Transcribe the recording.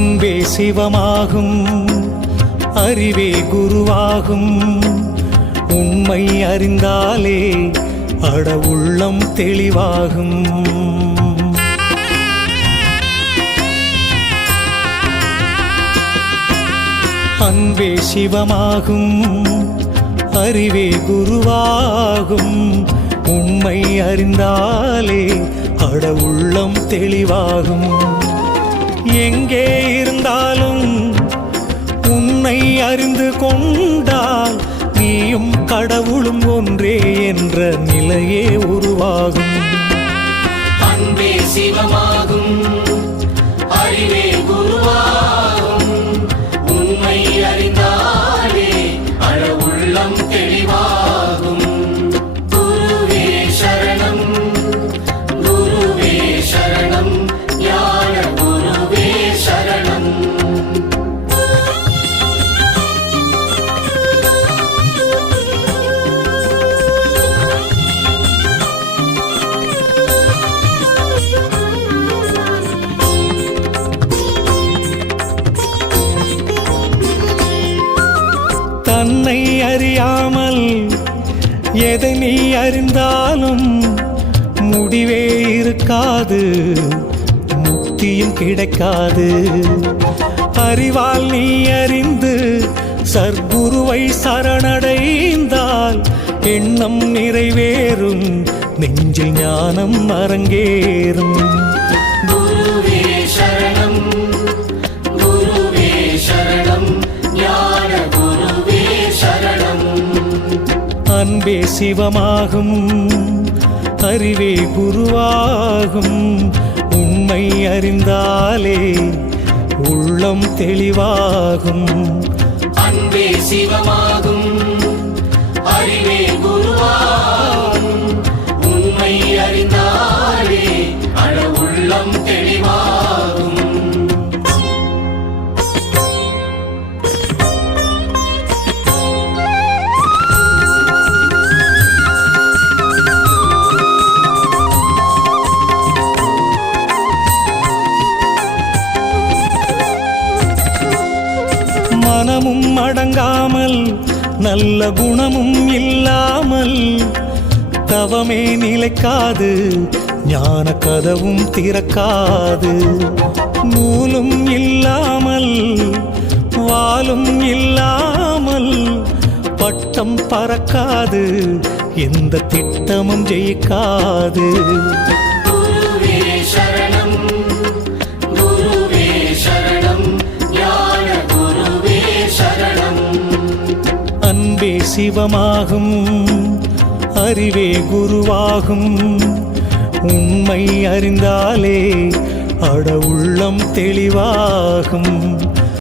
அன்பே சிவமாகும், அறிவே குருவாகும். உண்மை அறிந்தாலே அட உள்ளம் தெளிவாகும். அன்பே சிவமாகும், அறிவே குருவாகும். உண்மை அறிந்தாலே அட உள்ளம் தெளிவாகும். எங்கே இருந்தாலும் உன்னை அறிந்து கொண்டால் நீயும் கடவுளும் ஒன்றே என்ற நிலையே உருவாகும். அன்பே சிவமாகும், அறிவே குருவாகும். உண்மை அறிந்தாலே அட உள்ளம் தெளிவாகும். குருவே சரணம், குருவே சரணம், ஞான குருவே சரணம். தன்னை அறியாமல் எதை நீ அறிந்தாலும் முடிவே இருக்காது, முக்தியும் கிடைக்காது. அறிவால் நீ அறிந்து சர்க்குருவை சரணடைந்தால் எண்ணம் நிறைவேறும், நெஞ்சில் ஞானம் அரங்கேறும். குருவே சரணம், குருவே சரணம், ஞான குருவே சரணம். அன்பே சிவமாகும், அறிவே குருவாகும். உண்மை அறிந்தாலே உள்ளம் தெளிவாகும். அன்பே சிவமாகும், அறிவே குருவாகும். உண்மை அறிந்தாலே அட உள்ளம் தெளிவாகும். மனமும் அடங்காமல் நல்ல குணமும் இல்லாமல் தவமே நிலைக்காது, ஞான கதவும் திறக்காது. நூலும் இல்லாமல் வாலும் இல்லாமல் பட்டம் பறக்காது, எந்த திட்டமும் ஜெயிக்காது. குருவே சரணம், குருவே சரணம், ஞான குருவே சரணம். அன்பே சிவமாகும், அறிவே குருவாகும். உண்மை அறிந்தாலே அட உள்ளம் தெளிவாகும்.